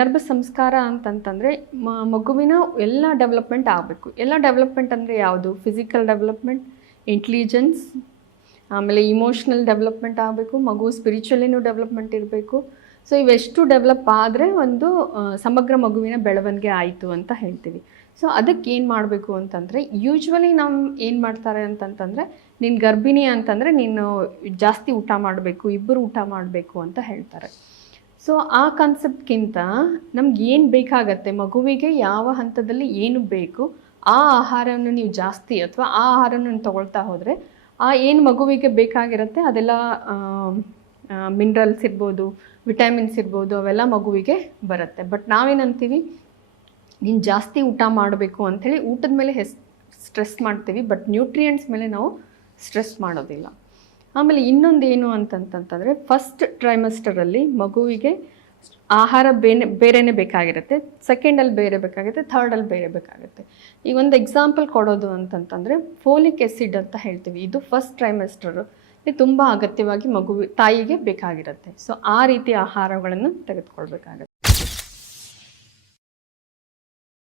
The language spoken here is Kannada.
ಗರ್ಭ ಸಂಸ್ಕಾರ ಅಂತಂತಂದರೆ ಮಗುವಿನ ಎಲ್ಲ ಡೆವಲಪ್ಮೆಂಟ್ ಆಗಬೇಕು. ಎಲ್ಲ ಡೆವಲಪ್ಮೆಂಟ್ ಅಂದರೆ ಯಾವುದು? ಫಿಸಿಕಲ್ ಡೆವಲಪ್ಮೆಂಟ್, ಇಂಟೆಲಿಜೆನ್ಸ್, ಆಮೇಲೆ ಇಮೋಷ್ನಲ್ ಡೆವಲಪ್ಮೆಂಟ್ ಆಗಬೇಕು, ಮಗು ಸ್ಪಿರಿಚುವಲಿನೂ ಡೆವಲಪ್ಮೆಂಟ್ ಇರಬೇಕು. ಸೊ ಇವೆಷ್ಟು ಡೆವಲಪ್ ಆದರೆ ಒಂದು ಸಮಗ್ರ ಮಗುವಿನ ಬೆಳವಣಿಗೆ ಆಯಿತು ಅಂತ ಹೇಳ್ತೀವಿ. ಸೊ ಅದಕ್ಕೆ ಏನು ಮಾಡಬೇಕು ಅಂತಂದರೆ, ಯೂಶ್ವಲಿ ನಾವು ಏನು ಮಾಡ್ತಾರೆ ಅಂತಂತಂದರೆ, ನೀನು ಗರ್ಭಿಣಿ ಅಂತಂದರೆ ನೀನು ಜಾಸ್ತಿ ಊಟ ಮಾಡಬೇಕು, ಇಬ್ಬರು ಊಟ ಮಾಡಬೇಕು ಅಂತ ಹೇಳ್ತಾರೆ. ಸೊ ಆ ಕಾನ್ಸೆಪ್ಟ್ಗಿಂತ ನಮ್ಗೆ ಏನು ಬೇಕಾಗತ್ತೆ, ಮಗುವಿಗೆ ಯಾವ ಹಂತದಲ್ಲಿ ಏನು ಬೇಕು ಆ ಆಹಾರವನ್ನು ನೀವು ಜಾಸ್ತಿ ಅಥವಾ ಆ ಆಹಾರವನ್ನು ತಗೊಳ್ತಾ ಹೋದರೆ ಏನು ಮಗುವಿಗೆ ಬೇಕಾಗಿರುತ್ತೆ ಅದೆಲ್ಲ ಮಿನರಲ್ಸ್ ಇರ್ಬೋದು, ವಿಟಮಿನ್ಸ್ ಇರ್ಬೋದು, ಅವೆಲ್ಲ ಮಗುವಿಗೆ ಬರುತ್ತೆ. ಬಟ್ ನಾವೇನಂತೀವಿ, ನೀನು ಜಾಸ್ತಿ ಊಟ ಮಾಡಬೇಕು ಅಂಥೇಳಿ ಊಟದ ಮೇಲೆ ಸ್ಟ್ರೆಸ್ ಮಾಡ್ತೀವಿ, ಬಟ್ ನ್ಯೂಟ್ರಿಯೆಂಟ್ಸ್ ಮೇಲೆ ನಾವು ಸ್ಟ್ರೆಸ್ ಮಾಡೋದಿಲ್ಲ. ಆಮೇಲೆ ಇನ್ನೊಂದು ಏನು ಅಂತಂತಂದರೆ, ಫಸ್ಟ್ ಟ್ರೈಮಸ್ಟರಲ್ಲಿ ಮಗುವಿಗೆ ಆಹಾರ ಬೇರೆನೇ ಬೇಕಾಗಿರುತ್ತೆ, ಸೆಕೆಂಡಲ್ಲಿ ಬೇರೆ ಬೇಕಾಗುತ್ತೆ, ಥರ್ಡಲ್ಲಿ ಬೇರೆ ಬೇಕಾಗುತ್ತೆ. ಈಗ ಒಂದು ಎಕ್ಸಾಂಪಲ್ ಕೊಡೋದು ಅಂತಂತಂದರೆ ಫೋಲಿಕ್ ಆ್ಯಸಿಡ್ ಅಂತ ಹೇಳ್ತೀವಿ. ಇದು ಫಸ್ಟ್ ಟ್ರೈಮಸ್ಟರು ತುಂಬ ಅಗತ್ಯವಾಗಿ ತಾಯಿಗೆ ಬೇಕಾಗಿರುತ್ತೆ. ಸೊ ಆ ರೀತಿ ಆಹಾರಗಳನ್ನು ತೆಗೆದುಕೊಳ್ಬೇಕಾಗತ್ತೆ.